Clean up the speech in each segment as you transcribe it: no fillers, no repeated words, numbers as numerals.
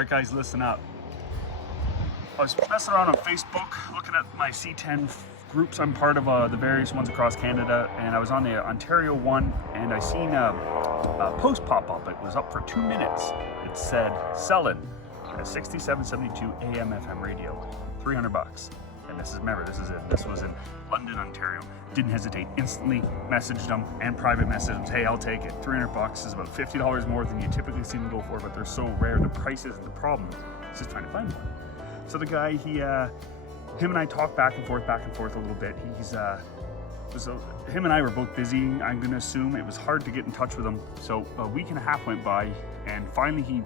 All right, guys, listen up. I was messing around on Facebook, looking at my C10 groups. I'm part of the various ones across Canada, and I was on the Ontario one, and I seen a post pop up. It was up for 2 minutes. It said, selling a 6772 AM FM radio, $300. And this was in London, Ontario. Didn't hesitate, instantly messaged them and private messaged them. Hey, I'll take it. $300 is about $50 more than you typically see them go for, but they're so rare. The price isn't the problem. It's just trying to find one. So the guy, him and I talked back and forth a little bit. Him and I were both busy. I'm gonna assume it was hard to get in touch with him. So a week and a half went by, and finally he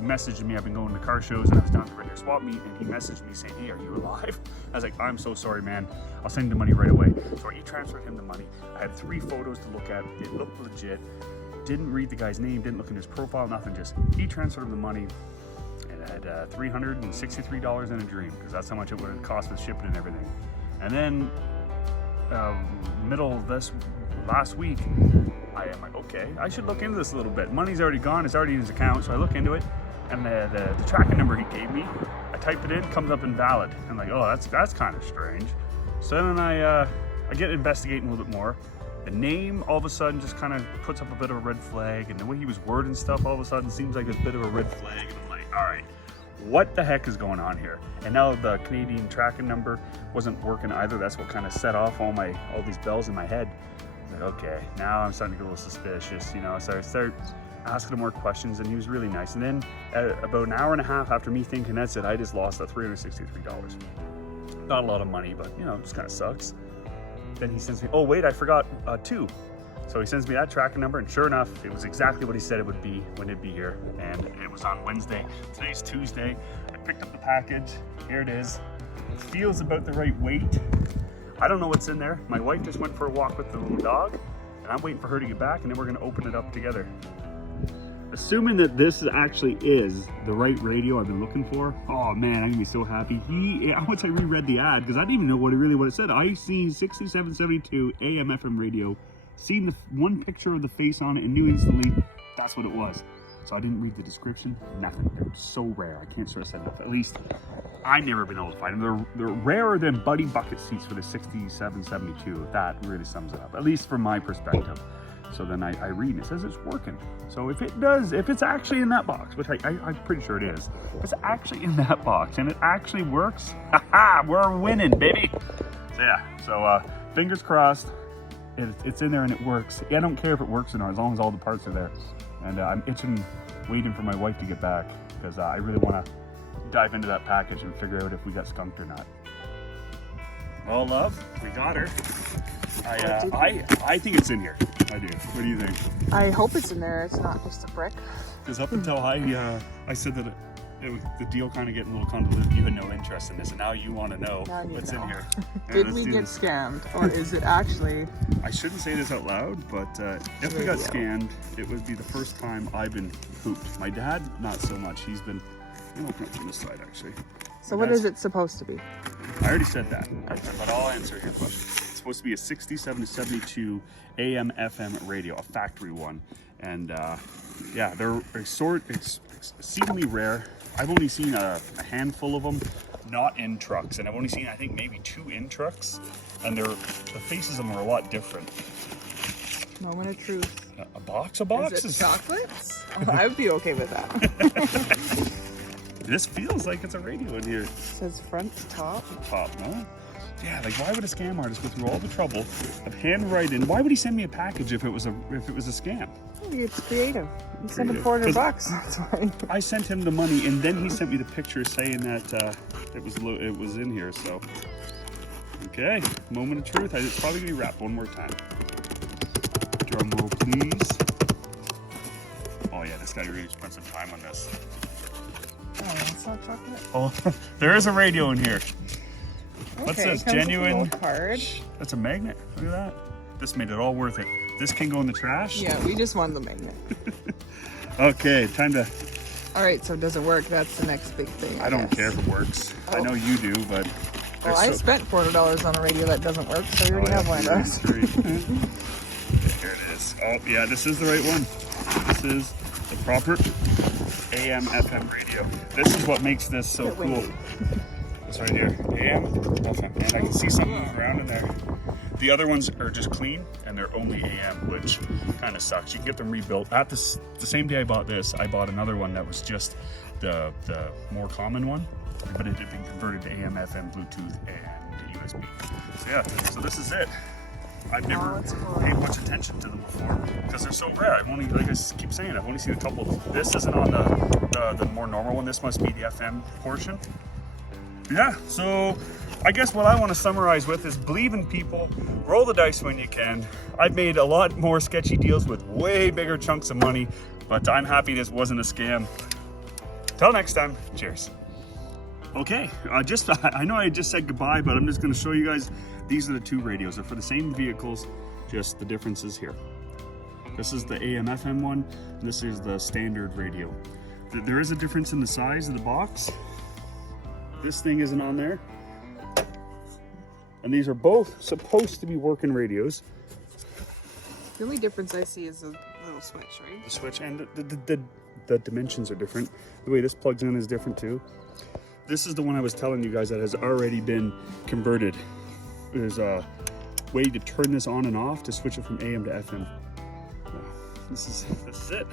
messaged me. I've been going to car shows, and I was down to Red Swap Meet, and he messaged me saying, "Hey, are you alive?" I was like, "I'm so sorry, man. I'll send you the money right away." So I e-transferred him the money. I had 3 photos to look at. It looked legit. Didn't read the guy's name. Didn't look in his profile. Nothing. Just e-transferred him the money. It had $363 in a dream, because that's how much it would have cost with shipping and everything. And then middle of this last week, I am like, okay, I should look into this a little bit. Money's already gone, it's already in his account, so I look into it, and the tracking number he gave me, I type it in, comes up invalid. I'm like, oh, that's kind of strange. So then I get investigating a little bit more. The name all of a sudden just kind of puts up a bit of a red flag, and the way he was wording stuff all of a sudden seems like a bit of a red flag, and I'm like, all right, what the heck is going on here? And now the Canadian tracking number wasn't working either. That's what kind of set off all these bells in my head. I was like, okay, now I'm starting to get a little suspicious, you know. So I started asking him more questions, and he was really nice. And then about an hour and a half after me thinking that's it, I just lost that $363. Not a lot of money, but you know, it just kind of sucks. Then he sends me, oh wait, I forgot 2. So he sends me that tracking number, and sure enough, it was exactly what he said it would be when it'd be here. And it was on Wednesday. Today's Tuesday. I picked up the package. Here it is. It feels about the right weight. I don't know what's in there. My wife just went for a walk with the little dog, and I'm waiting for her to get back, and then we're gonna open it up together. Assuming that this actually is the right radio I've been looking for, oh man, I'm gonna be so happy. Once I reread the ad, because I didn't even know what it said. I see 6772 AM FM radio, seen the one picture of the face on it, and knew instantly that's what it was. So I didn't read the description, nothing. They're so rare, I can't stress that enough. At least I've never been able to find them. They're rarer than Buddy Bucket seats for the 6772. That really sums it up, at least from my perspective. So then I read, and it says it's working. So if it's actually in that box, which I'm pretty sure it is, if it's actually in that box and it actually works, haha, we're winning, baby. So yeah, so fingers crossed, it's in there and it works. I don't care if it works or not, as long as all the parts are there. And I'm itching, waiting for my wife to get back, because I really want to dive into that package and figure out if we got skunked or not. Well, love, we got her. I think it's in here. I do. What do you think? I hope it's in there. It's not just a brick. Because up until I said that the deal kind of getting a little convoluted, you had no interest in this, and now you want to know what's in here. Did we get scammed, or is it actually? I shouldn't say this out loud, but if we got scammed, it would be the first time I've been pooped. My dad, not so much. He's been, I'll put it from this side actually. So what is it supposed to be? I already said that, but I'll answer your question. It's supposed to be a 6772 AM FM radio, a factory one, and yeah, they're exceedingly rare. I've only seen a handful of them, not in trucks, and I've only seen, I think, maybe 2 in trucks, and the faces of them are a lot different. Moment of truth. A box of boxes. Is it chocolates? Oh, I would be okay with that. This feels like it's a radio in here. It says front to top. Top, no? Yeah, like why would a scam artist go through all the trouble of handwriting? Why would he send me a package if it was a scam? Maybe it's creative. You sent him $400. That's why. I sent him the money, and then he sent me the picture saying that it was in here. So, okay, moment of truth. It's probably gonna be wrapped one more time. Drum roll, please. Oh yeah, this guy really spent some time on this. Oh, that's not chocolate. Oh, there is a radio in here. Okay, What's this? Genuine card. That's a magnet. Look at that. This made it all worth it. This can go in the trash. Yeah, we just wanted the magnet. Okay, time to. All right, so it doesn't work. That's the next big thing. I don't care if it works. I know you do, but. Well, I spent $400 on a radio that doesn't work, so you already have one of those. Here it is. Oh yeah, this is the right one. This is the proper AM FM radio. This is what makes this so cool. This right here, AM FM, and I can see something move around in there. The other ones are just clean and they're only AM, which kind of sucks. You can get them rebuilt. At the same day I bought this, I bought another one that was just the more common one, but it had been converted to AM, FM, Bluetooth, and USB. So yeah, so this is it. I've never paid much attention to them before because they're so rare. I've only, like I keep saying, I've only seen a couple of them. This isn't on the more normal one. This must be the FM portion. Yeah, so I guess what I want to summarize with is believe in people, roll the dice when you can. I've made a lot more sketchy deals with way bigger chunks of money, but I'm happy this wasn't a scam. Till next time, cheers. Okay, I know I just said goodbye, but I'm just going to show you guys. These are the two radios. They're for the same vehicles, just the differences here. This is the AM FM one, and this is the standard radio. There is a difference in the size of the box. This thing isn't on there. And these are both supposed to be working radios. The only difference I see is a little switch, right? The switch and the dimensions are different. The way this plugs in is different too. This is the one I was telling you guys that has already been converted. There's a way to turn this on and off to switch it from AM to FM. This is it.